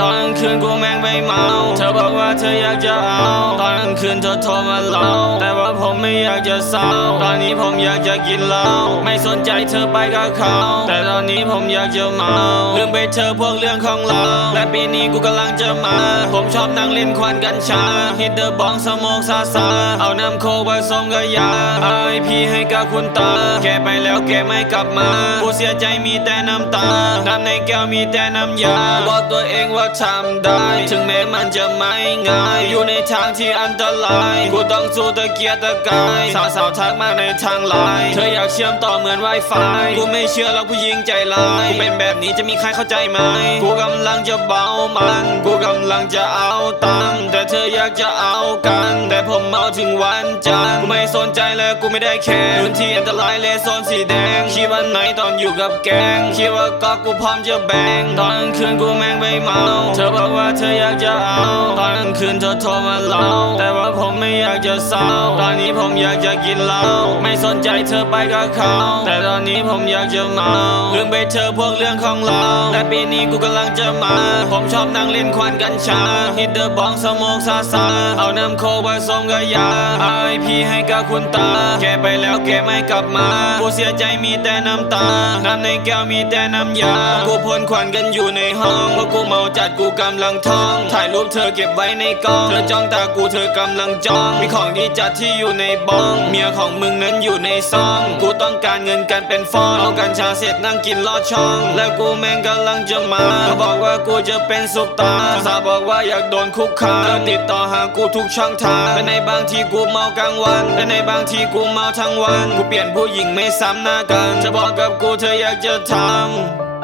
ตอนกลางคืนกูแม่งไม่เมา เธอบอกว่าเธออยากจะเอา ตอนกลางคืนเธอโทรมาเล่า แต่ว่าผมไม่อยากจะเศร้า ตอนนี้ผมอยากจะกินเหล้า ไม่สนใจเธอไปกับเขา แต่ตอนนี้ผมอยากจะเมาลืมไปเธอพวกเรื่องของเรา และปีนี้กูกำลังจะมา ผมชอบนั่งเล่นควันกัญชาฮิตเดอร์บองสโมกซาซา เอาน้ำโคผสมกับยาไอพีให้กับคุณตา แกไปแล้วแกไม่กลับมา กูเสียใจมีแต่น้ำตา น้ำในแก้วมีแต่น้ำยา บอกตัวเองว่าทำได้ ถึงแม้มันจะไม่ง่าย อยู่ในทางที่อันตราย กูต้องสู้ตะเกียกตะกาย สาวๆทักมาในทางไลน์เธออยากเชื่อมต่อเหมือน Wi-Fi กูไม่เชื่อแล้วผู้หญิงใจร้ายกูเป็นแบบนี้จะมีใครเข้าใจไหม กูกำลังจะเบามัน กูกำลังจะเอาตังค์แต่เธออยากจะเอากัน แต่ผมเมาถึงวันจันทร์กูไม่สนใจเลยกูไม่ได้แคร์พื้นที่อันตรายเลยโซนสีแดงคิดวันไหนตอนอยู่กับแกงคิดว่าก็กูพร้อมจะแบ่งตอนกลางคืนกูแม่งไม่เมาเธอบอกว่าเธออยากจะเอาตอนกลางคืนเธอโทรมาเล่าแต่ว่าผมไม่อยากจะเศร้า ตอนนี้ผมอยากจะกินเหล้าไม่สนใจเธอไปกับเขาแต่ตอนนี้ผมอยากจะเมาลืมไปเธอพวกเรื่องของเราและปีนี้กูกำลังจะมา ผมชอบนั่งเล่นควันกัญชาฮิตเดอร์บองสโมกซาซาเอาน้ำโคกผสมกับยาไอพีให้กับคุณตา แกไปแล้วแกไม่กลับมากูเสียใจมีแต่น้ำตาน้ำในแก้วมีแต่น้ำยากูพ่นควันกันอยู่ในห้องเพราะกูเมาจัดกูกำลังท้อง ถ่ายรูปเธอเก็บไว้ในกล้อง เธอจ้องตากูเธอกำลังจ้อง มีของดีจัดที่อยู่ในบ้อง เมียของมึงนั้นอยู่ในซอง กูต้องการเงินกันเป็นฟองเอากัญชาเสร็จนั่งกินลอดช่อง แล้วกูแม่งกำลังจะมาก็บอกว่ากูจะเป็นซุปตาร์สาวบอกว่าอยากโดนคุกคามเธอติดต่อหากูทุกช่องทางแต่ในบางทีกูเมากลางวันแต่ในบางทีกูเมาทั้งวัน กูเปลี่ยนผู้หญิงไม่ซ้ำหน้ากัน จะบอกกับกูเธออยากจะทำ